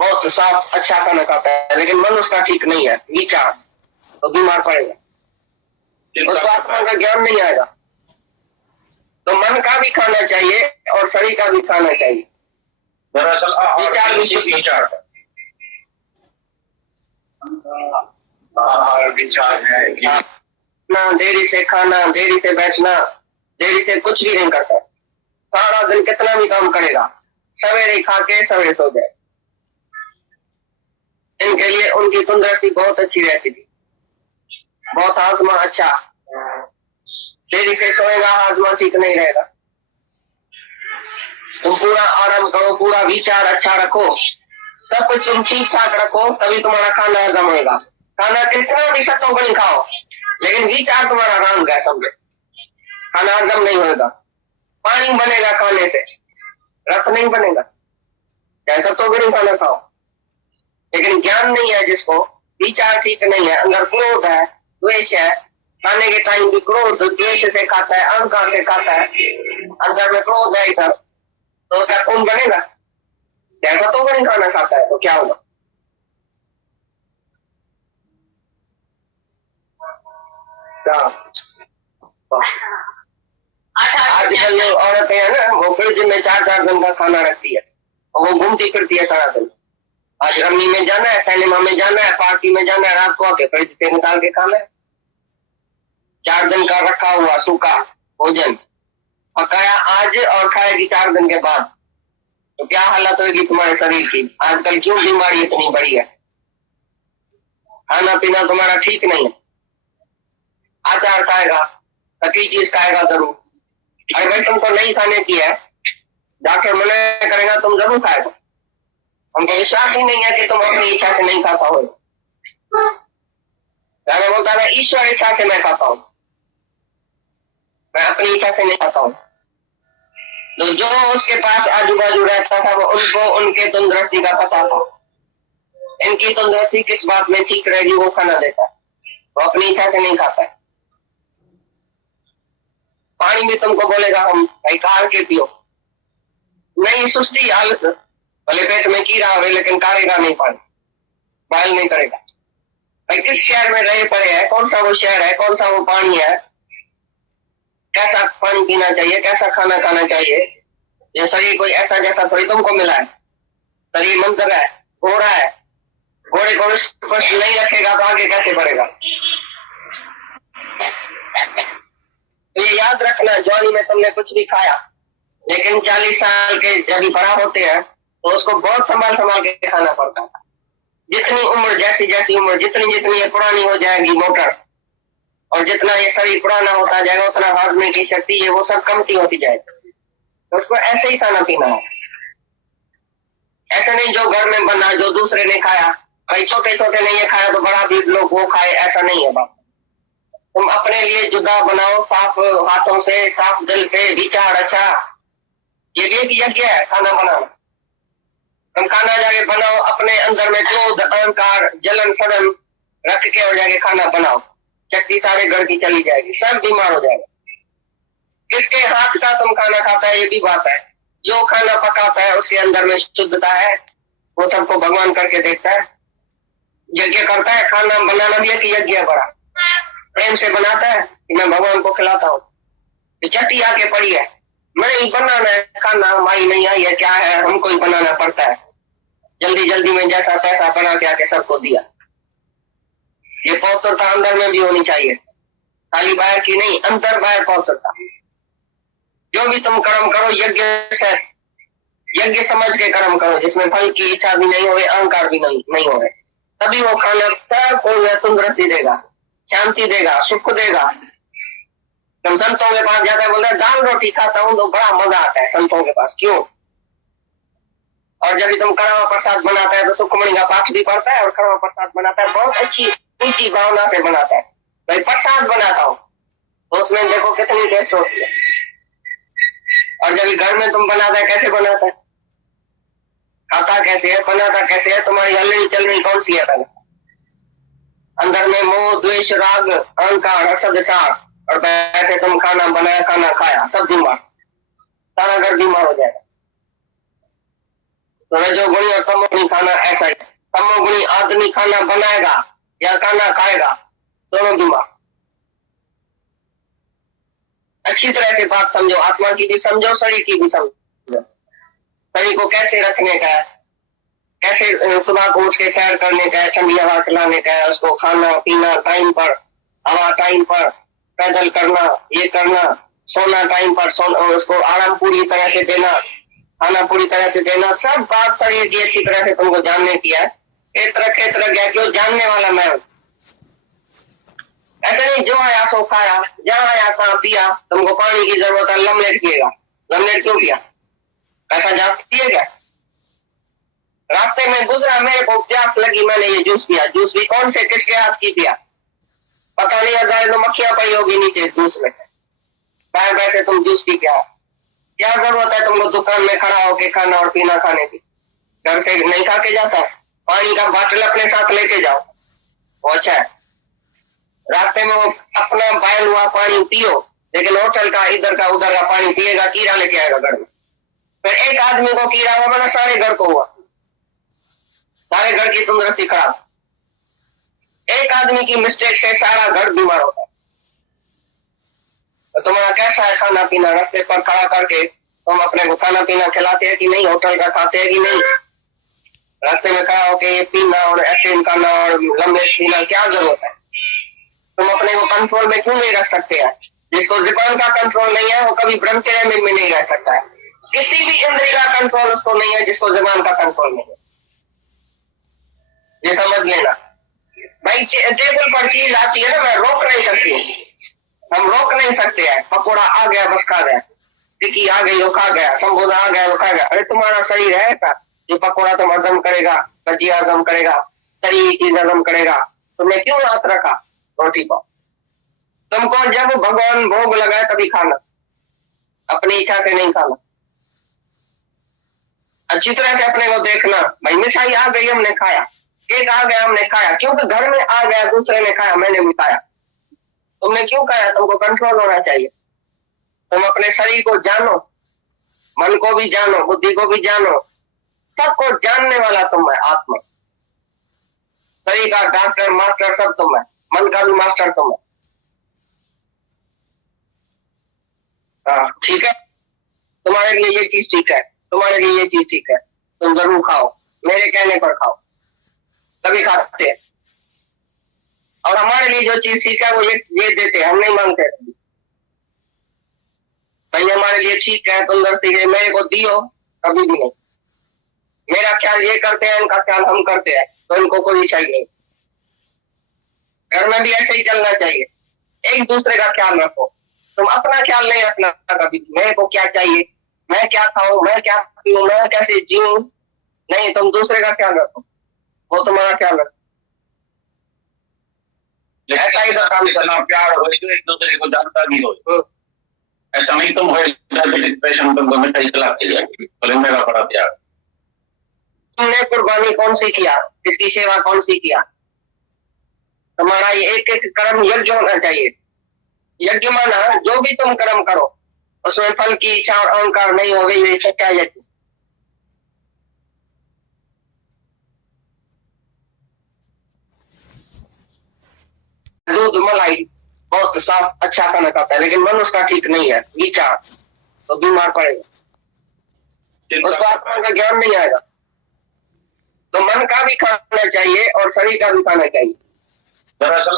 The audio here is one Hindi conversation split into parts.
बहुत साफ अच्छा खाना खाता है, लेकिन मन उसका ठीक नहीं है, विचार, तो बीमार पड़ेगा, उसको आत्मा का ज्ञान नहीं आएगा। तो मन का भी खाना चाहिए और शरीर का भी खाना चाहिए। दरअसल विचार विचार है कि ना देरी से खाना, देरी से बैठना, देरी से कुछ भी नहीं करता, सारा दिन कितना भी काम करेगा, सवेरे खा के सवेरे सो जाए। इनके लिए उनकी तंदुरुस्ती बहुत अच्छी रहती थी, बहुत हाजमा अच्छा। देरी से सोएगा, हाजमा ठीक नहीं रहेगा। तुम पूरा आराम करो, पूरा विचार अच्छा रखो, सब कुछ तुम ठीक ठाक रखो, तभी तुम्हारा खाना हजम होगा। खाना कितना भी सत्तों बनी खाओ, लेकिन विचार तुम्हारा रंग है, समझे, खाना हजम नहीं होगा। पानी बनेगा खाने से, रक्त नहीं बनेगा। चाहे सत्तों बनी खाना खाओ, लेकिन ज्ञान नहीं है जिसको, विचार ठीक नहीं है, अंदर क्रोध है, द्वेष है, खाने के टाइम भी क्रोध द्वेष से खाता है, अहंकार से खाता है, अंदर में क्रोध है इधर, तो उसका कौन बनेगा? जैसा तो नहीं खाना खाता है तो क्या होगा? आजकल जो औरतें हैं ना, वो फ्रिज में 4-4 दिन का खाना रखती है और वो घूमती फिरती है सारा दिन। आज रमी में जाना है, सिनेमा में जाना है, पार्टी में जाना है, रात को आके फ्रिज से निकाल के खाना है। 4 दिन का रखा हुआ सूखा भोजन पकाया आज और खाएगी 4 दिन के बाद, तो क्या हालत होगी तुम्हारे शरीर की? आजकल क्यों बीमारी इतनी बड़ी है? खाना पीना तुम्हारा ठीक नहीं है। आचार खाएगा, सकी चीज खाएगा जरूर। अरे भाई तुमको नहीं खाने की है, डॉक्टर मना करेगा, तुम जरूर खाएगा। हमको विश्वास ही नहीं है कि तुम अपनी इच्छा से नहीं खाता हो। पहले बोलता था ईश्वर इच्छा से मैं खाता हूँ, मैं अपनी इच्छा से नहीं खाता हूँ। तो जो उसके पास आजू बाजू रहता था वो उनको उनके तंदुरुस्ती का पता था, इनकी तंदुरुस्ती किस बात में ठीक रहेगी वो खाना देता है, वो अपनी इच्छा से नहीं खाता है। पानी भी तुमको बोलेगा हम भाई काढ़ के पियो, नहीं, सुस्ती आलस, भले पेट में कीड़ा आवे लेकिन काढ़ेगा नहीं पानी, बॉयल नहीं करेगा। भाई किस शहर में रहे पड़े है, कौन सा वो शहर है, कौन सा वो पानी है, कैसा पानी पीना चाहिए, कैसा खाना खाना चाहिए। ये शरीर कोई ऐसा जैसा थोड़ी तुमको मिला है, शरीर मंत्र है, घोड़ा है, घोड़े को स्पष्ट नहीं रखेगा तो आगे कैसे बढ़ेगा। तो ये याद रखना, जवानी में तुमने कुछ भी खाया लेकिन 40 साल के जब भी बड़ा होते हैं तो उसको बहुत संभाल संभाल के खाना पड़ता है। जितनी उम्र, जैसी जैसी उम्र, जितनी जितनी ये पुरानी हो जाएगी मोटर, और जितना ये शरीर पुराना होता जाएगा उतना हाजमे की शक्ति है वो सब कमती होती जाएगी। तो उसको ऐसे ही खाना पीना है, ऐसा नहीं जो घर में बना जो दूसरे ने खाया, भाई छोटे छोटे ने ये खाया तो बड़ा भी लोग वो खाए, ऐसा नहीं है बात। तुम अपने लिए जुदा बनाओ, साफ हाथों से, साफ दिल से विचार अच्छा, ये भी एक यज्ञ है खाना बनाना। तुम खाना जाके बनाओ, अपने अंदर में क्रोध, अहंकार, जलन सड़न रख के और जाके खाना बनाओ, शक्ति सारे घर की चली जाएगी, सब बीमार हो जाएगा। किसके हाथ का तुम खाना खाता है ये भी बात है। जो खाना पकाता है उसके अंदर में शुद्धता है, वो सबको भगवान करके देखता है, यज्ञ करता है। खाना बनाना भी एक यज्ञ है, बड़ा प्रेम से बनाता है कि मैं भगवान को खिलाता हूँ। चट्टी आके पड़ी है, मैं ही बनाना है खाना, माई नहीं आई है, क्या है, हमको ही बनाना पड़ता है। जल्दी जल्दी में जैसा तैसा बना के आके सबको दिया। ये पवित्रता अंदर में भी होनी चाहिए, खाली बाहर की नहीं, अंदर बाहर पवित्रता। जो भी तुम कर्म करो यज्ञ से, यज्ञ समझ के कर्म करो, जिसमें फल की इच्छा भी नहीं हो, अहंकार भी नहीं हो रहे, तभी वो खाना सबको तंदुरुस्ती देगा, शांति देगा, सुख देगा। तुम संतों के पास जाता है, बोलता है दाल रोटी खाता हूँ तो बड़ा मजा आता है संतों के पास, क्यों? और जब भी तुम कड़वा प्रसाद बनाता है तो सुखमणि का पाठ भी पढ़ता है और कड़वा प्रसाद बनाता है, बहुत अच्छी ऊंची भावना से बनाता है, भाई प्रसाद बनाता हूँ, तो उसमें देखो कितनी टेस्ट होती है। और जब घर में तुम बनाता है, कैसे बनाता है, खाता कैसे है, बनाता कैसे है, तुम्हारी हलनी चलनी कौन सी है पहले? अंदर में मोह, द्वेष, राग, अहंकार, हसद, सार, और बैठे तुम खाना बनाया, खाना खाया, सब बीमार, सारा घर बीमार हो जाएगा। तो रजोगुणी और तमोगुणी खाना ऐसा ही, तमोगुणी आदमी खाना बनाएगा या खाना खाएगा, दोनों बीमार। अच्छी तरह से बात समझो, आत्मा की भी समझो, शरीर की भी समझो। शरीर को कैसे रखने का है, कैसे सुबह को उठ के सैर करने का है, ठंडी हवा खिलाने का है, उसको खाना पीना टाइम पर, हवा टाइम पर, पैदल करना, ये करना, सोना टाइम पर, उसको आराम पूरी तरह से देना, खाना पूरी तरह से देना, सब बात शरीर की अच्छी तरह से तुमको जानने की है। क्षेत्र गया क्यों, जानने वाला मैं हूँ। ऐसा नहीं जो आया सो खाया, जहाँ आया तहाँ पिया, तुमको पानी की जरूरत है, लमलेट पिएगा, लमलेट क्यों पिया, पैसा जाती है क्या? रास्ते में गुजरा, मेरे को प्यास लगी, मैंने ये जूस पिया, जूस भी कौन से किसके हाथ की पिया पता नहीं, अगर तो मक्खियां पड़ी होगी नीचे जूस में, बाहर बैठे तुम जूस पी क्या जरूरत है तुमको दुकान में खड़ा होके खाना और पीना खाने की? घर पे नहीं खा के जाता, पानी का बाटल अपने साथ लेके जाओ, वो अच्छा है। रास्ते में वो अपना बॉयल हुआ पानी पियो, लेकिन होटल का इधर का उधर का पानी पिएगा, कीड़ा लेके आएगा घर में। फिर एक आदमी को कीड़ा हुआ, मतलब सारे घर को हुआ, सारे घर की तंदुरुस्ती खराब। एक आदमी की मिस्टेक से सारा घर बीमार होता है। तो तुम्हारा कैसा है खाना पीना? रास्ते पर खड़ा करके तुम अपने को खाना पीना खिलाते हैं कि नहीं, होटल का खाते हैं कि नहीं? रास्ते में खड़ा होके ये पीना और एसिड खाना और लंबे पीना क्या जरूरत है? तुम अपने को कंट्रोल में क्यों नहीं रख सकते हैं? जिसको जुबान का कंट्रोल नहीं है वो कभी ब्रह्मचर्य में नहीं रह सकता है। किसी भी इंद्रिय का कंट्रोल उसको नहीं है जिसको जुबान का कंट्रोल नहीं है, ये समझ लेना। भाई टेबल पर चीज आती है ना, मैं रोक नहीं सकती, हम रोक नहीं सकते हैं। पकौड़ा आ गया बस खा गया, टिक्की आ गई वो खा गया, संबोधा आ गया वो खा गया। अरे तुम्हारा शरीर है ऐसा जो पकौड़ा तुम हजम करेगा, भजिया हजम करेगा, तरी हुई चीज हजम करेगा? तुमने क्यों हाथ रखा रोटी पर? तुमको जब भगवान भोग लगाए तभी खाना, अपनी इच्छा से नहीं खाना। अच्छी तरह से अपने को देखना, भाई मिठाई आ गई हमने खाया, केक आ गया हमने खाया, क्योंकि घर में आ गया, दूसरे ने खाया, मैंने भी खाया। तुमने क्यों खाया? तुमको कंट्रोल होना चाहिए। तुम अपने शरीर को जानो, मन को भी जानो, बुद्धि को भी जानो, सबको जानने वाला तुम है, आत्मा। शरीर का डॉक्टर मास्टर सब तुम है, मन का भी मास्टर तुम है। हाँ ठीक है, तुम्हारे लिए ये चीज ठीक है, तुम्हारे लिए ये चीज ठीक है, तुम जरूर खाओ, मेरे कहने पर खाओ, तभी खाते हैं। और हमारे लिए जो चीज ठीक है वो ये देते हैं, हम नहीं मांगते। भाई हमारे लिए ठीक है, तंदुरुस्ती है, मेरे को दियो, कभी भी नहीं। मेरा ख्याल ये करते हैं, इनका ख्याल हम करते हैं, तो इनको कोई चाहिए नहीं। घर में भी ऐसे ही चलना चाहिए, एक दूसरे का ख्याल रखो। तुम अपना ख्याल नहीं रखना कभी, मेरे को क्या चाहिए, मैं क्या खाऊं, मैं क्या पीऊं, मैं कैसे जीऊं, नहीं, तुम दूसरे का ख्याल रखो, वो तुम्हारा ख्याल रखो। ऐसा ही तो काम करना। प्यार हो जो एक दूसरे को जानता भी हो, ऐसा नहीं तुम हो डिप्रेशन तुमको मिठाई खिलाते जाएगी, बोले मेरा बड़ा प्यार। तुमने कुर्बानी कौन सी किया, किसकी सेवा कौन सी किया? तुम्हारा ये एक एक कर्म यज्ञ होना चाहिए। यज्ञ माना जो भी तुम कर्म करो उसमें फल की इच्छा और अहंकार नहीं हो गई, ये सच्चा यज्ञ। दूध मलाई बहुत साफ अच्छा खाना खाता है, लेकिन मन उसका ठीक नहीं है, विचार, तो बीमार पड़ेगा, उसको आत्मा का ज्ञान नहीं आएगा। तो मन का भी खाना चाहिए और शरीर का भी खाना चाहिए। दरअसल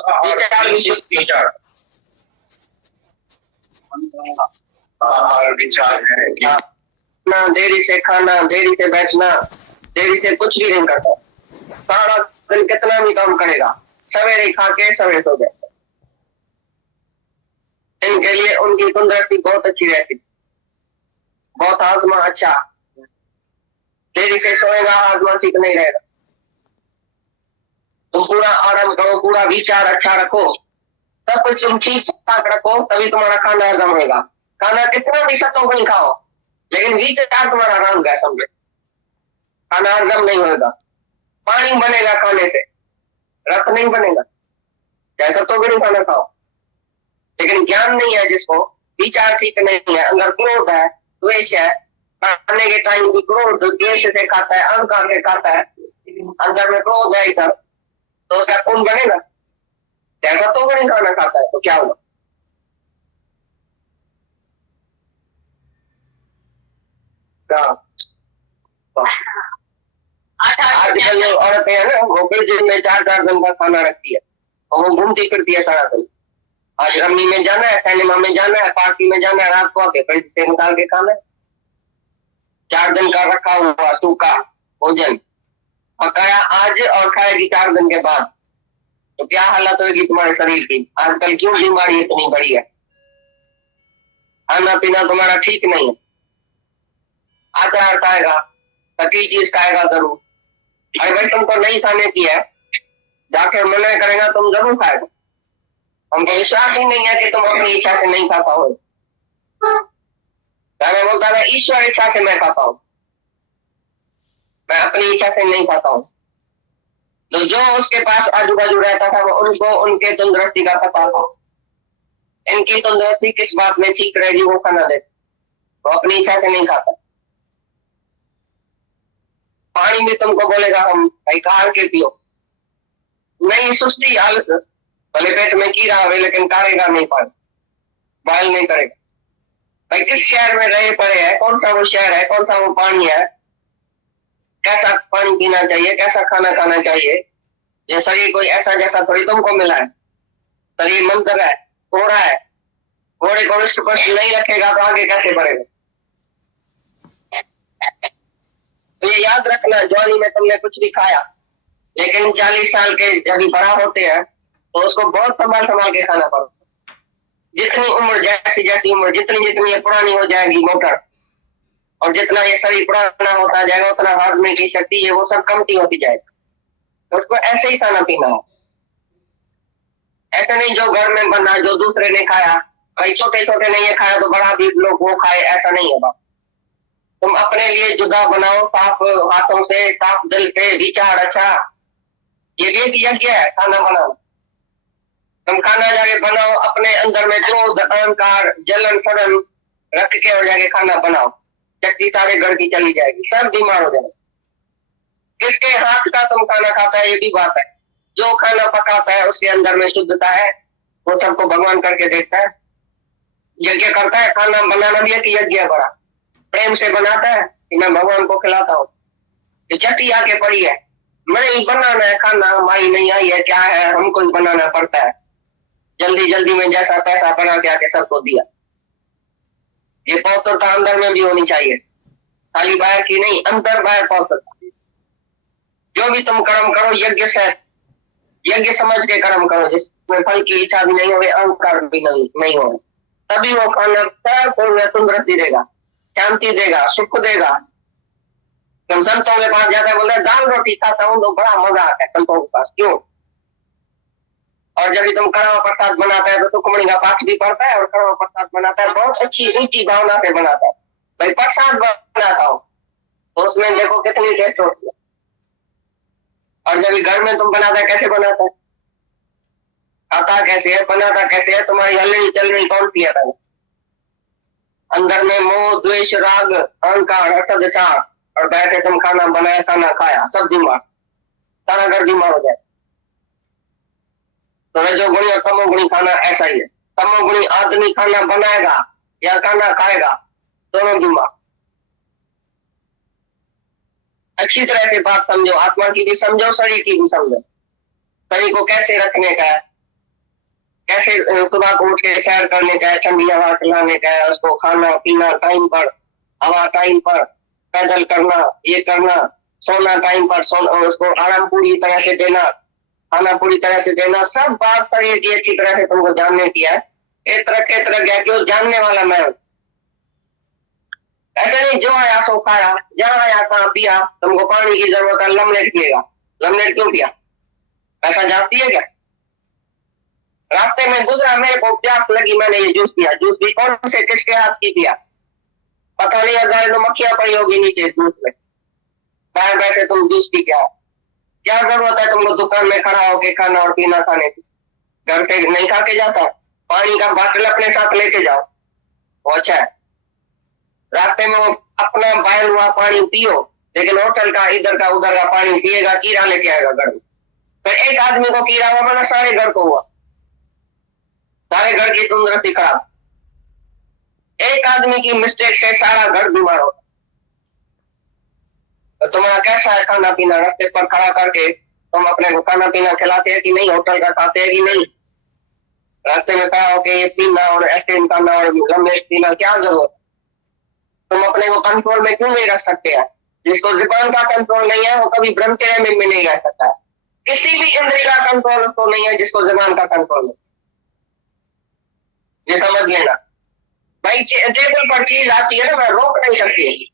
विचार विचार है कि ना देरी से खाना, देरी से बैठना, देरी से कुछ भी नहीं करता, सारा दिन कितना भी काम करेगा, सवेरे खा के सवेरे सो जाए, इनके लिए उनकी तंदुरुस्ती बहुत अच्छी रहती, बहुत हाजमा अच्छा। देरी से सोएगा, हाजमा ठीक नहीं रहेगा। तुम पूरा आराम करो, पूरा विचार अच्छा रखो, सब कुछ तुम ठीक ठाक रखो, तभी तुम्हारा खाना हजम होगा। खाना कितना भी सतो नहीं खाओ, लेकिन विचार तुम्हारा आराम गया समझे, खाना हजम नहीं होगा। पानी बनेगा खाने से, रक्त नहीं बनेगा, जैसा तो भी नहीं खाना खाओ। लेकिन ज्ञान नहीं है जिसको, विचार ठीक नहीं है, अंदर क्रोध है, द्वेष है, खाने के टाइम भी क्रोध द्वेष से खाता है, अहंकार से खाता है, अंदर में क्रोध है इधर, तो उसका खून बनेगा। जैसा तो भी नहीं खाना खाता है तो क्या होगा? आजकल जो औरतें हैं ना, वो फ्रिज में 4-4 दिन का खाना रखती है और वो घूमती फिरती है सारा दिन। आज रम्मी में जाना है, सिनेमा में जाना है, पार्टी में जाना है, रात को आके फ्रिज से निकाल के खाना है। 4 दिन का रखा हुआ सूखा भोजन पकाया आज और खाएगी 4 दिन के बाद, तो क्या हालत होगी तुम्हारे शरीर की? आजकल क्यों बीमारी इतनी बड़ी है? खाना पीना तुम्हारा ठीक नहीं है, आचार खाएगा, सकी चीज खाएगा जरूर। अरे भाई तुमको नहीं खाने की है, जाके मना करेगा तुम जरूर खाएगा। हमको विश्वास ही नहीं है कि तुम अपनी इच्छा से नहीं खाता हो। पहले बोलता था ईश्वर इच्छा से मैं खाता हूँ, मैं अपनी इच्छा से नहीं खाता हूँ। तो जो उसके पास आजू बाजू रहता था वो उनको उनके तंदुरुस्ती का पता था, इनकी तंदुरुस्ती किस बात में ठीक रहेगी वो खाना देते, वो अपनी इच्छा से नहीं खाता। पानी भी तुमको बोलेगा हम भाई काढ़ के पियो, नहीं, सुस्ती आलस, भले पेट में कीड़ा हो लेकिन काढ़ेगा नहीं, पानी बॉयल नहीं करेगा। भाई किस शहर में रहे पड़े हैं, कौन सा वो शहर है, कौन सा वो पानी है, कैसा पानी पीना चाहिए, कैसा खाना खाना चाहिए। ये शरीर कोई ऐसा जैसा थोड़ी तुमको मिला है, शरीर मंत्र है, घोड़ा है, घोड़े को हृष्ट पुष्ट नहीं रखेगा तो आगे कैसे बढ़ेगा? तो ये याद रखना, जवानी में तुमने कुछ भी खाया, लेकिन 40 साल के जब बड़ा होते हैं तो उसको बहुत संभाल संभाल के खाना पड़ता। जितनी उम्र, जैसी जैसी उम्र जितनी जितनी पुरानी हो जाएगी मोटर, और जितना ये शरीर पुराना होता जाएगा उतना हारने की शक्ति है वो सब कमती होती जाएगी। तो उसको ऐसे ही खाना पीना हो। ऐसा नहीं जो घर में बना जो दूसरे ने खाया, भाई छोटे छोटे ने ये खाया तो बड़ा भी लोग वो खाए, ऐसा नहीं है बात। तुम अपने लिए जुदा बनाओ, साफ हाथों से, साफ दिल से, विचार अच्छा। ये भी एक यज्ञ है खाना बनाओ। तुम खाना जाके बनाओ, अपने अंदर में क्रोध, अहंकार, जलन सड़न रख के और जाके खाना बनाओ, शक्ति सारे घर की चली जाएगी, सब बीमार हो जाएंगे। किसके हाथ का तुम खाना खाता है ये भी बात है। जो खाना पकाता है उसके अंदर में शुद्धता है, वो सबको भगवान करके देखता है, यज्ञ करता है। खाना बनाना भी एक यज्ञ है बड़ा, प्रेम से बनाता है कि मैं भगवान को खिलाता हूँ। ये चटी आके पड़ी है, नहीं बनाना है खाना, माई नहीं आई है, क्या है, हमको ही बनाना पड़ता है, जल्दी जल्दी में जैसा तैसा बना के आके सबको दिया। ये पौत्रता अंदर में भी होनी चाहिए, खाली बाहर की नहीं, अंदर बाहर पौत्रता। जो भी तुम कर्म करो यज्ञ से, यज्ञ समझ के कर्म करो, जिसमें फल की इच्छा भी नहीं हो, अहंकार भी नहीं हो, तभी वो खाना तंदुरुस्ती देगा, शांति देगा, सुख देगा। तुम संतों के पास जाता है, बोलते हैं दाल रोटी खाता हूँ तो बड़ा मजा आता है संतों के पास, क्यों? और जब भी तुम कड़वा प्रसाद बनाता है तो तुकमणी का पाठ भी पढ़ता है, और कड़वा प्रसाद बनाता है बहुत अच्छी ऊंची भावना से बनाता है, भाई प्रसाद बनाता हूँ तो उसमें देखो कितनी टेस्ट होती है। और जब घर में तुम बनाता है, कैसे बनाता है, खाता कैसे है, बनाता कैसे है, तुम्हारी हलनी चलनी कौन सी है? अंदर में मोह, द्वेष, राग, अहंकार, असद, चार, और बैठे तुम खाना बनाया, खाना खाया, सब बीमार, सारा घर बीमार हो जाए। तो रजोगुणी और तमोगुणी खाना ऐसा ही है। तमोगुणी आदमी खाना बनाएगा या खाना खाएगा, दोनों बीमार। अच्छी तरह से बात समझो, आत्मा की भी समझो, शरीर की भी समझो। शरीर को कैसे रखने का है, कैसे सुबह को उठ के सैर करने का है, ठंडी हवा खिलाने का है, उसको खाना पीना टाइम पर, हवा टाइम पर, पैदल करना, ये करना, सोना टाइम पर, उसको आराम पूरी तरह से देना, खाना पूरी तरह से देना, सब बात शरीर की अच्छी तरह से तुमको जानने की है। क्यों जानने वाला मैं हूं, ऐसे नहीं जो आया सो खाया, जहां आया तहां पिया। तुमको पानी की जरूरत है, लमलेट पिएगा, लमलेट क्यों पिया? ऐसा जाती है क्या? रास्ते में गुजरा, मेरे को प्यास लगी, मैंने ये जूस पिया। जूस भी कौन से किसके हाथ की पिया? पता नहीं, अगर मक्खियां पड़ी होगी नीचे जूस में, बाहर बैठे तुम जूस पी क्या जरूरत है तुमको दुकान में खड़ा होके खाना और पीना खाने की? घर पे नहीं खा के जाता? पानी का बाटल अपने साथ लेके जाओ, वो अच्छा है। रास्ते में वो अपना बहल हुआ पानी पियो, लेकिन होटल का इधर का उधर का पानी पिएगा, कीड़ा लेके आएगा घर में। फिर एक आदमी को कीड़ा हुआ, बना सारे घर को हुआ, सारे घर की तंदुरुस्ती खराब। एक आदमी की मिस्टेक से सारा घर बीमार होगा। तो तुम्हारा कैसा है खाना पीना? रास्ते पर खड़ा करके तुम अपने को खाना पीना खिलाते हैं कि नहीं? होटल का खाते हैं कि नहीं? रास्ते में खड़ा होके ये पीना और एस्टेन करना और लमलेट पीना, क्या जरूरत? तुम अपने को कंट्रोल में क्यों नहीं रख सकते हैं? जिसको जुबान का कंट्रोल नहीं है वो कभी ब्रह्मचर्य में नहीं रह सकता है। किसी भी इंद्रिय का कंट्रोल तो नहीं है जिसको जुबान का कंट्रोल नहीं। ये समझ लेना भाई। टेबल पर चीज आती है ना, मैं रोक नहीं सकती,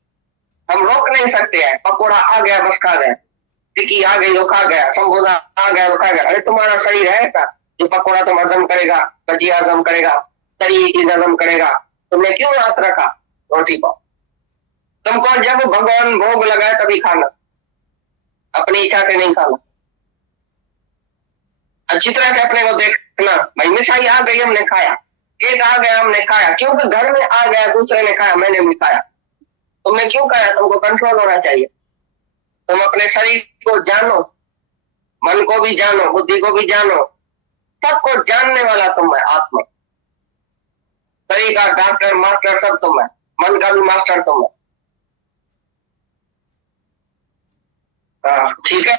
हम रोक नहीं सकते हैं। पकौड़ा आ गया बस खा गया, टिक्की आ गई तो खा गया, समोसा आ गया तो खा गया। अरे तुम्हारा शरीर है क्या जो पकौड़ा तुम हजम करेगा, भजिया हजम करेगा, तरी चीज हजम करेगा? तुमने क्यों हाथ रखा रोटी पर? तुमको जब भगवान भोग लगाए तभी खाना, अपनी इच्छा से नहीं खाना। अच्छी तरह से अपने को देखना, भाई मिठाई आ गई हमने खाया, केक आ गया हमने खाया, क्योंकि घर में आ गया, दूसरे ने खाया, मैंने भी खाया। तुमने क्यों खाया? तुमको कंट्रोल होना चाहिए। तुम अपने शरीर को जानो, मन को भी जानो, बुद्धि को भी जानो, सबको जानने वाला तुम है आत्मा। शरीर का डॉक्टर मास्टर सब तुम है, मन का भी मास्टर तुम है। ठीक है,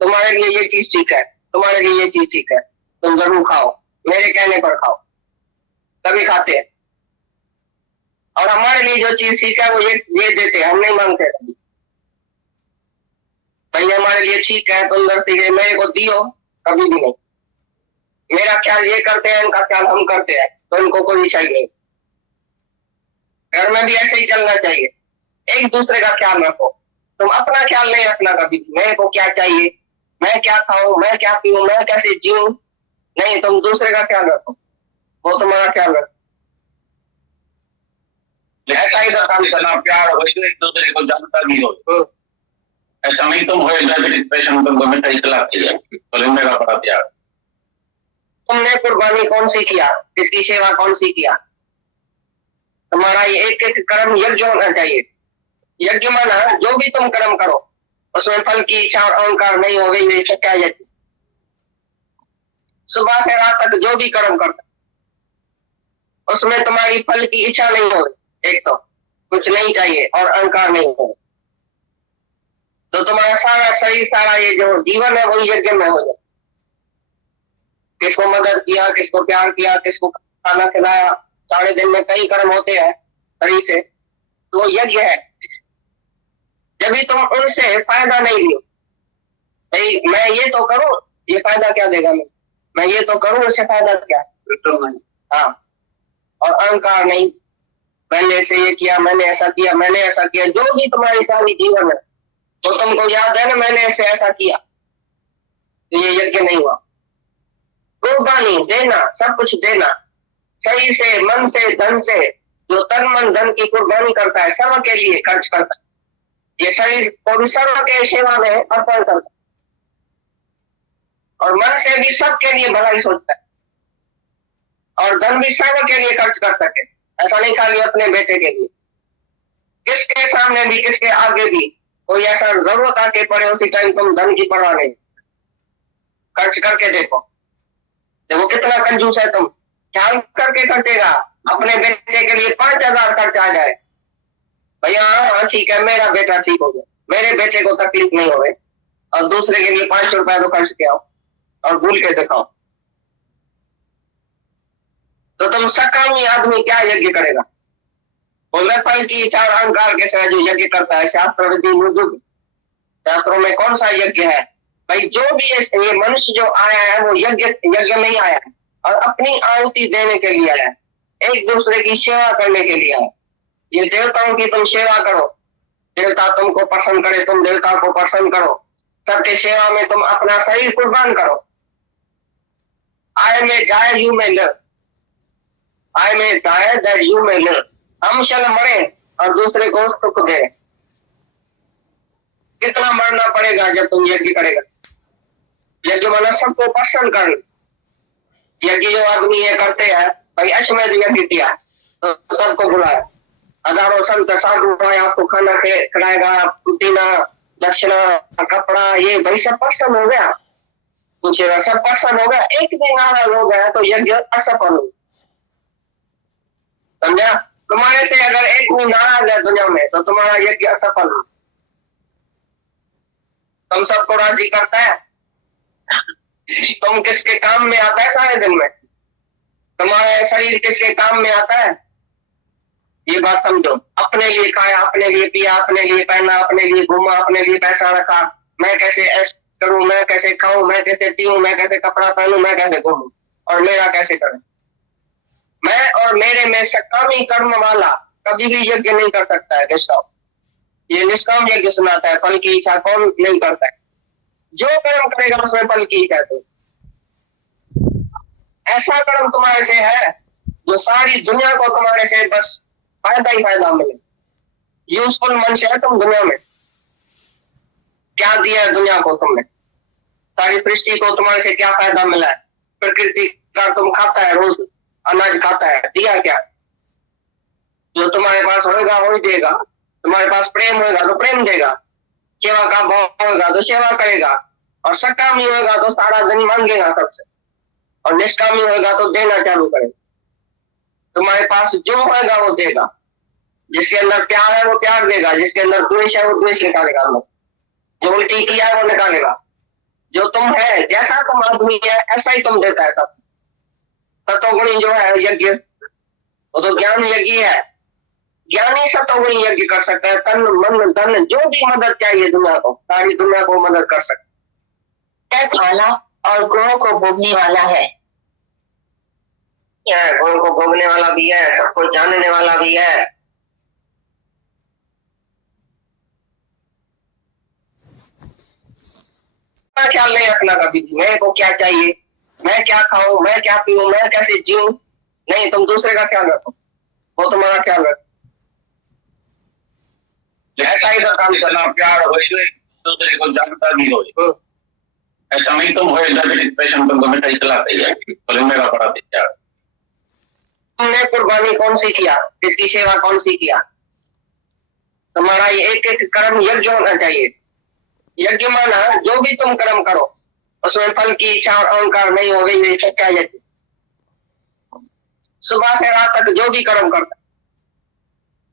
तुम्हारे लिए ये चीज ठीक है, तुम्हारे लिए ये चीज ठीक है, तुम जरूर खाओ, मेरे कहने पर खाओ, तभी खाते हैं। और हमारे लिए जो चीज ठीक है वो ये देते हैं, हम नहीं मांगते कभी। भाई हमारे लिए ठीक है, तंदुरुस्ती है, मेरे को दियो, कभी भी नहीं। मेरा ख्याल ये करते हैं, इनका ख्याल हम करते हैं, तो इनको कोई चाहिए नहीं। घर में भी ऐसे ही चलना चाहिए, एक दूसरे का ख्याल रखो। तुम अपना ख्याल नहीं रखना कभी, मेरे को क्या चाहिए, मैं क्या खाऊं, मैं क्या पीऊं, मैं कैसे जीऊं, नहीं, तुम दूसरे का ख्याल रखो, वो तुम्हारा ख्याल रखो। ऐसा ही तो काम करना। प्यार हो तो एक दूसरे को जानता भी हो। ऐसा नहीं तुम हो डायबिटिक पेशेंट तुमको मिठाई खिलाती है, बोले मेरा बड़ा प्यार। तुमने कुर्बानी कौन सी किया, किसकी सेवा कौन सी किया? तुम्हारा ये एक एक कर्म यज्ञ होना चाहिए। यज्ञ माना जो भी तुम कर्म करो उसमें फल की इच्छा और अहंकार नहीं हो गई, ये क्या यज्ञ? सुबह से रात तक जो भी कर्म करता उसमें तुम्हारी फल की इच्छा नहीं हो, एक तो कुछ नहीं चाहिए और अहंकार नहीं हो, तो तुम्हारा सारा शरीर, सारा ये जो जीवन है वही यज्ञ में हो जाए। किसको मदद किया, किसको प्यार किया, किसको खाना खिलाया, सारे दिन में कई कर्म होते हैं शरीर से, तो वो यज्ञ है। जब भी तुम उनसे फायदा नहीं लियो, भाई मैं ये तो करूं, ये फायदा क्या देगा, मैं ये तो करूं, इससे फायदा क्या? हाँ, और अहंकार नहीं, मैंने से ये किया, मैंने ऐसा किया, मैंने ऐसा किया, जो भी तुम्हारी सारी जीवन है तो तुमको याद है ना, मैंने ऐसे ऐसा किया, तो ये यज्ञ नहीं हुआ। कुर्बानी देना, सब कुछ देना, शरीर से, मन से, धन से, जो तन मन धन की कुर्बानी करता है, सर्व के लिए खर्च करता है, ये शरीर को भी सर्व के सेवा में अर्पण करता है, और मन से भी सबके लिए भलाई सोचता है, और धन भी सर्व के लिए खर्च कर सके। ऐसा नहीं खाली अपने बेटे के लिए, किसके सामने भी, किसके आगे भी कोई ऐसा जरूरत आके पड़े उसी टाइम तुम धन की परवाह नहीं, खर्च करके देखो, देखो कितना कंजूस है तुम, ख्याल करके खर्चेगा। अपने बेटे के लिए 5,000 खर्च आ जाए, भैया हाँ ठीक है, मेरा बेटा ठीक हो गया, मेरे बेटे को तकलीफ नहीं हो गई, और दूसरे के लिए 500 रुपया तो खर्च के आओ और भूल के दिखाओ, तो तुम सकामी आदमी क्या यज्ञ करेगा? बोले फल की इच्छा और अहंकार के सिवा जो यज्ञ करता है, शास्त्रों में कौन सा यज्ञ है? भाई जो भी ये मनुष्य जो आया है वो यज्ञ में ही आया है, और अपनी आहुति देने के लिए आया है, एक दूसरे की सेवा करने के लिए आया है। ये देवताओं की तुम सेवा करो, देवता तुमको प्रसन्न करे, तुम देवता को प्रसन्न करो, सबके सेवा में तुम अपना शरीर कुर्बान करो। I may die, you may live. I may die that you may live. हम शल मरे और दूसरे को सुख दे। कितना मरना पड़ेगा जब तुम यज्ञ करेगा? यज्ञ माना सबको प्रसन्न कर। यज्ञ जो आदमी ये करते हैं, भाई अश्वमेध यज्ञ किया तो सबको बुलाया, हजारों संत साधु आए, आपको खाना खिलाएगा, पीना, दक्षिणा, कपड़ा, ये भाई सब प्रसन्न हो गया, पूछेगा सब प्रसन्न हो गया, एक भी नाराज हो गया तो यज्ञ असफल हो। समझा? तुम्हारे से अगर एक भी नाराज है दुनिया में तो तुम्हारा यज्ञ असफल हो। तुम सबको राजी करता है, तुम किसके काम में आता है सारे दिन में? तुम्हारा शरीर किसके काम में आता है? ये बात समझो। अपने लिए खाया, अपने लिए पिया, अपने लिए पहना, अपने लिए घूमा, अपने लिए पैसा रखा, मैं कैसे ऐश करूं, मैं कैसे खाऊं, मैं कैसे पीऊं, मैं कैसे कपड़ा पहनूं, मैं कैसे घूमूं, और मेरा कैसे करूं। मैं और मेरे में सकामी कर्म वाला कभी भी यज्ञ नहीं कर सकता है। निष्काम, ये निष्काम यज्ञ सुनाता है। फल की इच्छा कौन नहीं करता है? जो कर्म करेगा उसमें फल की इच्छा है। ऐसा कर्म तुम्हारे से है जो सारी दुनिया को तुम्हारे से बस फायदा ही फायदा मिले। यूजफुल मनुष्य है तुम दुनिया में। क्या दिया है दुनिया को तुमने? सारी सृष्टि को तुम्हारे से क्या फायदा मिला है? प्रकृति का तुम खाता है, रोज अनाज खाता है, दिया क्या? जो तुम्हारे पास होगा वही देगा। तुम्हारे पास प्रेम होगा तो प्रेम देगा, सेवा का भाव होगा तो सेवा करेगा, और सकामी होगा तो सारा दिन मांगेगा सबसे, और निष्कामी होगा तो देना चालू करेगा। तुम्हारे पास जो होगा वो देगा। जिसके अंदर प्यार है वो प्यार देगा, जिसके अंदर द्वेष है वो द्वेष निकालेगा अंदर, जो उल्टी किया है वो निकालेगा। जो तुम है, जैसा तुम आदमी है ऐसा ही तुम देता है सब। सतोगुणी जो है यज्ञ, वो तो ज्ञान यज्ञ है। ज्ञानी सतोगुणी यज्ञ कर सकता है। तन मन धन जो भी मदद चाहिए दुनिया को, सारी दुनिया को मदद कर सकता है। वाला और गुणों को भोगने वाला है, गुणों को भोगने वाला भी है, सबको जानने वाला भी है। ख्याल नहीं रखना कभी मेरे को क्या चाहिए, मैं क्या खाऊं, मैं क्या पीऊं, मैं कैसे जीऊं। नहीं, तुम दूसरे का ख्याल रखो, वो तुम्हारा ख्याल रखो। ऐसा ही तो काम करना। जितना प्यार हो जो एक दूसरे को जानता भी हो, ऐसा नहीं तुम हो डिप्रेशन तुमको मिठाई खिलाते ही बोले मेरा बड़ा प्यार। तुमने कुर्बानी कौन सी किया, किसकी सेवा कौन सी किया। तुम्हारा ये एक एक कर्म यज्ञ होना चाहिए। यज्ञ माना जो भी तुम कर्म करो उसमें फल की इच्छा और अहंकार नहीं हो गई, ये सच्चा यज्ञ। सुबह से रात तक जो भी कर्म करता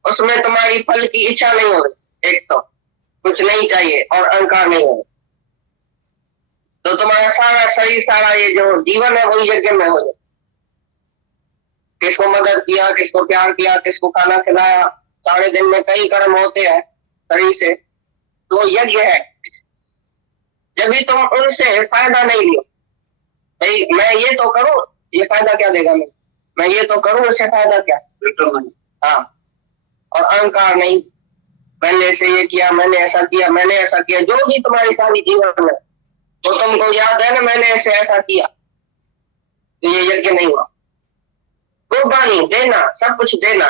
उसमें तुम्हारी फल की इच्छा नहीं हो गई, एक तो कुछ नहीं चाहिए और अहंकार नहीं हो, तो तुम्हारा सारा शरीर, सारा ये जो जीवन है वही यज्ञ में हो जाए। किसको मदद किया, किसको प्यार किया, किसको खाना खिलाया, सारे दिन में कई कर्म होते हैं शरीर से, तो यज्ञ है। जब भी तुम उनसे फायदा नहीं लियो, भाई मैं ये तो करूं, ये फायदा क्या देगा, मैं ये तो करूं, इससे फायदा क्या। हाँ, और अहंकार नहीं, मैंने ऐसे ये किया, मैंने ऐसा किया, मैंने ऐसा किया, जो भी तुम्हारी सारी जीवन में तो तुमको याद है ना मैंने ऐसे ऐसा किया, तो ये यज्ञ नहीं हुआ। कुर्बानी देना, सब कुछ देना,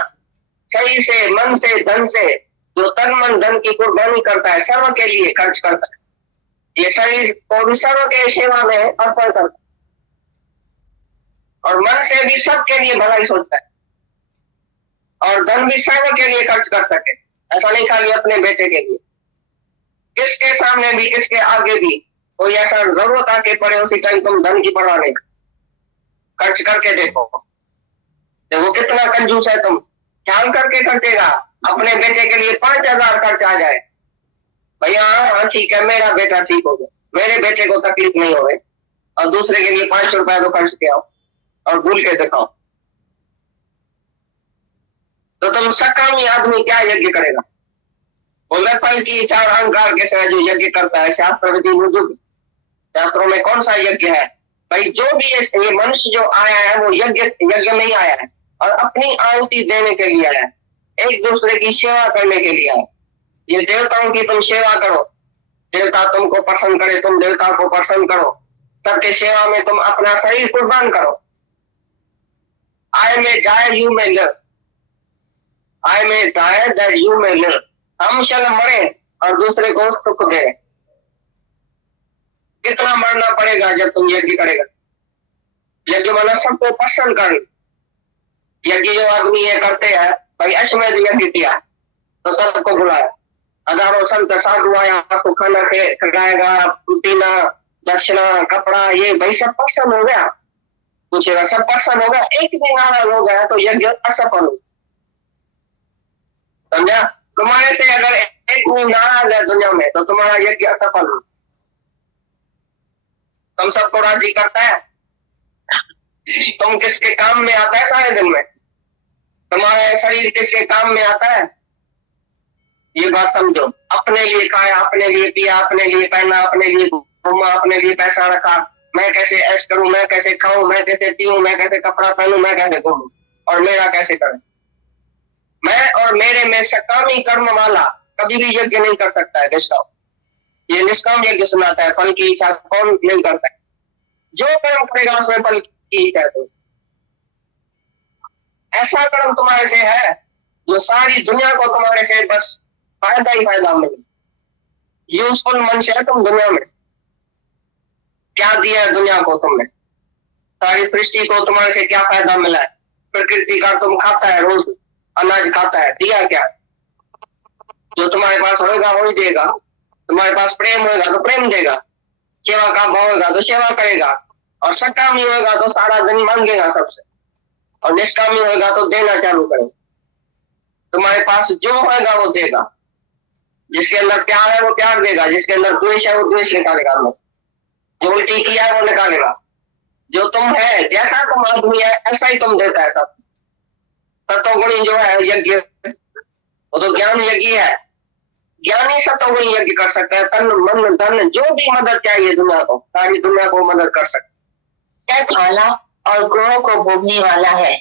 शरीर से, मन से, धन से, जो तन मन धन की कुर्बानी करता है, सर्व के लिए खर्च करता है, ये शरीर को भी सर्व के सेवा में अर्पण करता है, और मन से भी सबके लिए भलाई सोचता है, और धन भी सर्व के लिए खर्च कर सके। ऐसा नहीं खाली अपने बेटे के लिए, किसके सामने भी, किसके आगे भी कोई ऐसा जरूरत आके पड़े उसी टाइम तुम धन की परवाह नहीं, खर्च करके देखो कितना कंजूस है तुम। ख्याल करके खर्चेगा, अपने बेटे के लिए 5,000 खर्च आ जाए, भैया हाँ ठीक है, मेरा बेटा ठीक हो गया, मेरे बेटे को तकलीफ नहीं हो गई, और दूसरे के लिए 500 रुपया तो खर्च के आओ और भूल के दिखाओ, तो तुम सकामी आदमी क्या यज्ञ करेगा। बोले फल की इच्छा और अहंकार के साथ जो यज्ञ करता है, शास्त्र विधि मुजुब, शास्त्रों में कौन सा यज्ञ है भाई। जो भी ये मनुष्य जो आया है वो यज्ञ में ही आया है, और अपनी आहुति देने के लिए आया है, एक दूसरे की सेवा करने के लिए आया है। ये देवताओं की तुम सेवा करो, देवता तुमको पसंद करे, तुम देवता को पसंद करो, सबके सेवा में तुम अपना शरीर कुर्बान करो। I may die, you may live. I may die that you may live. हम चल मरे और दूसरे को सुख दे। कितना मरना पड़ेगा जब तुम यज्ञ करेगा। यज्ञ माना सबको पसंद कर। यज्ञ जो आदमी ये करते हैं, भाई अश्वमेध यज्ञ किया तो सबको बुलाया, हजारों संत साधु आया, आपको खाना खिलाएगा, पीना, दक्षिणा, कपड़ा, ये भाई सब पसंद हो गया। पूछेगा सब पसंद हो गया, एक भी नाराज हो गया तो यज्ञ असफल हो, समझा। तुम्हारे से अगर एक भी नाराज है दुनिया में तो तुम्हारा यज्ञ असफल हो। तुम सबको राजी करता है, तुम किसके काम में आता है सारे दिन में, तुम्हारा शरीर किसके काम में आता है, ये बात समझो। अपने लिए खाया, अपने लिए पिया, अपने लिए पहना, अपने लिए घूमा, अपने लिए पैसा रखा, मैं कैसे ऐश करूं, मैं कैसे खाऊं, मैं कैसे पीऊं, मैं कैसे कपड़ा पहनूं, मैं कैसे घूमूं, और मेरा कैसे करें। मैं और मेरे में सकामी कर्म वाला कभी भी यज्ञ नहीं कर सकता है निष्काम। ये निष्काम यज्ञ सुनाता है, फल की इच्छा कौन नहीं करता है। जो कर्म करेगा उसमें फल की इच्छा है, तो ऐसा कर्म तुम्हारे से है जो सारी दुनिया को तुम्हारे से बस फायदा ही फायदा मिले। यूजफुल मनुष्य है तुम दुनिया में। क्या दिया है दुनिया को तुमने, सारी सृष्टि को तुम्हारे से क्या फायदा मिला है। प्रकृति का तुम खाता है, रोज अनाज खाता है, दिया क्या। जो तुम्हारे पास होगा वही देगा, तुम्हारे पास प्रेम होगा तो प्रेम देगा, सेवा का भाव होगा तो सेवा करेगा, और सकामी होगा तो सारा दिन मांगेगा सबसे, और निष्कामी होगा तो देना चालू करेगा। तुम्हारे पास जो होगा वो देगा, जिसके अंदर प्यार है वो प्यार देगा, जिसके अंदर द्वेष है वो द्वेष निकालेगा, जो उल्टी किया है वो निकालेगा। जो तुम है, जैसा तुम आदमी है ऐसा ही तुम देता है सब। सत्वगुणी जो है यज्ञ, वो तो ज्ञान यज्ञ है। ज्ञानी सत्वगुणी यज्ञ कर सकता है, तन मन धन जो भी मदद चाहिए दुनिया को, सारी दुनिया को मदद कर सकता है। वाला और ग्रहों को भोगने वाला है।